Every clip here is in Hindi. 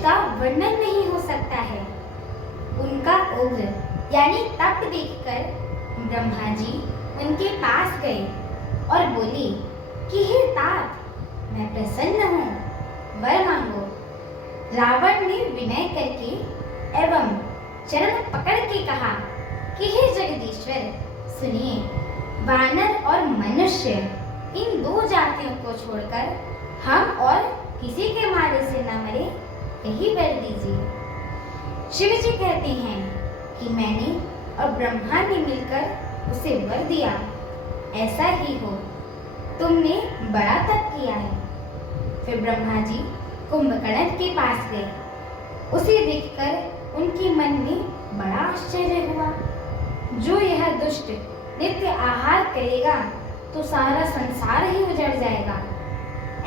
जिसका वर्णन नहीं हो सकता है। उनका उग्र यानी तप देखकर ब्रह्मा जी उनके पास गए और बोले कि हे तात, मैं प्रसन्न हूँ, वर मांगो। रावण ने विनय करके एवं चरण पकड़ के कहा कि हे जगदीश्वर, सुनिए, वानर और मनुष्य इन दो जातियों को छोड़कर हम और किसी के मारे से न मरे, यही वर दीजिए। शिव जी कहते हैं कि मैंने और ब्रह्मा ने मिलकर उसे वर दिया, ऐसा ही हो, तुमने बड़ा तप किया है। फिर ब्रह्मा जी कुंभकर्ण के पास गए। उसे देखकर उनके मन में बड़ा आश्चर्य हुआ। जो यह दुष्ट नित्य आहार करेगा तो सारा संसार ही उजड़ जाएगा।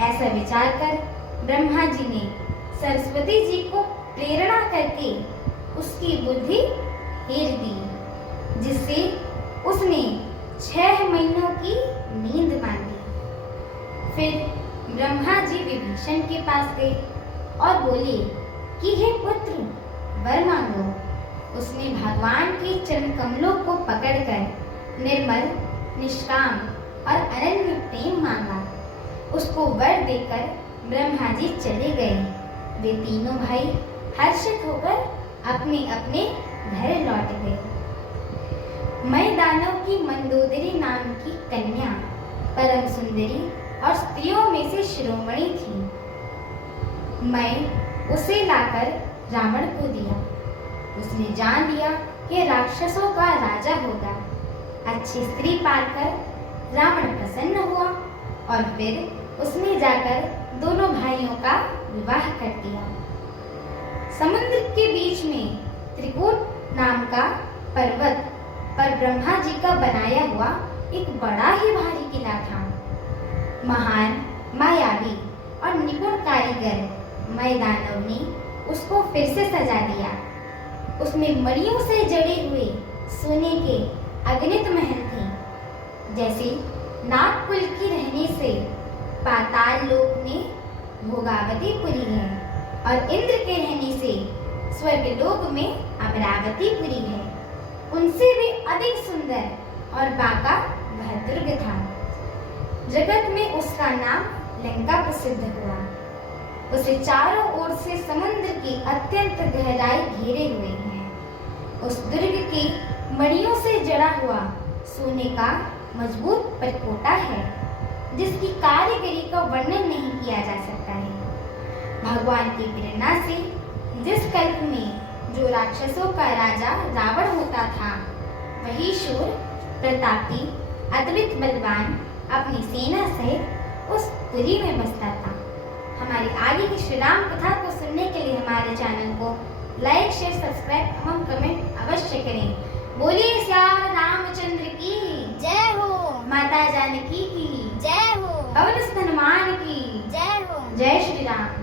ऐसा विचार कर ब्रह्मा जी ने सरस्वती जी को प्रेरणा करके उसकी बुद्धि हेर दी, जिससे उसने 6 महीनों की नींद मांगी। फिर ब्रह्मा जी विभीषण के पास गए और बोले कि हे पुत्र, वर मांगो। उसने भगवान के चरण कमलों को पकड़कर निर्मल, निष्काम और अनन्य प्रेम मांगा। उसको वर देकर ब्रह्मा जी चले गए। वे तीनों भाई हर्षित होकर अपने अपने घर लौट गए। मय दानव की मंदोदरी नाम की कन्या परम सुंदरी और स्त्रियों में से शिरोमणि थी। मैं उसे लाकर रावण को दिया। उसने जान लिया कि राक्षसों का राजा होगा। अच्छी स्त्री पाकर रावण प्रसन्न हुआ और फिर उसने जाकर दोनों भाइयों का विवाह कर दिया। समुद्र के बीच में त्रिकूट नाम का पर्वत पर ब्रह्मा जी का बनाया हुआ एक बड़ा ही भारी किला था। महान, मायावी और निपुण कारीगर मय दानव ने उसको फिर से सजा दिया। उसमें मणियों से जड़े हुए सोने के अगणित महल थे। जैसे नागकुल की रहने से पाताल लोक में भोगावतीपुरी है और इंद्र के रहने से स्वर्गलोक में अमरावतीपुरी है, उनसे भी अधिक सुंदर और बाका वह दुर्ग था। जगत में उसका नाम लंका प्रसिद्ध हुआ। उसे चारों ओर से समुद्र की अत्यंत गहराई घेरे हुए हैं। उस दुर्ग के मणियों से जड़ा हुआ सोने का मजबूत परकोटा है, जिसकी कारीगरी का वर्णन नहीं किया जा सकता है। भगवान की प्रेरणा से जिस कल्प में जो राक्षसों का राजा रावण होता था, वही शूर, प्रतापी, अद्वित बलवान अपनी सेना सहित उस पुरी में बसता था। हमारी आगे की श्री राम कथा को सुनने के लिए हमारे चैनल को लाइक, शेयर, सब्सक्राइब एवं कमेंट अवश्य करें। बोलिए श्याम रामचंद्र की जय हो, माता जानकी की जय हो, पवन सुत हनुमान की जय हो। जय श्री राम।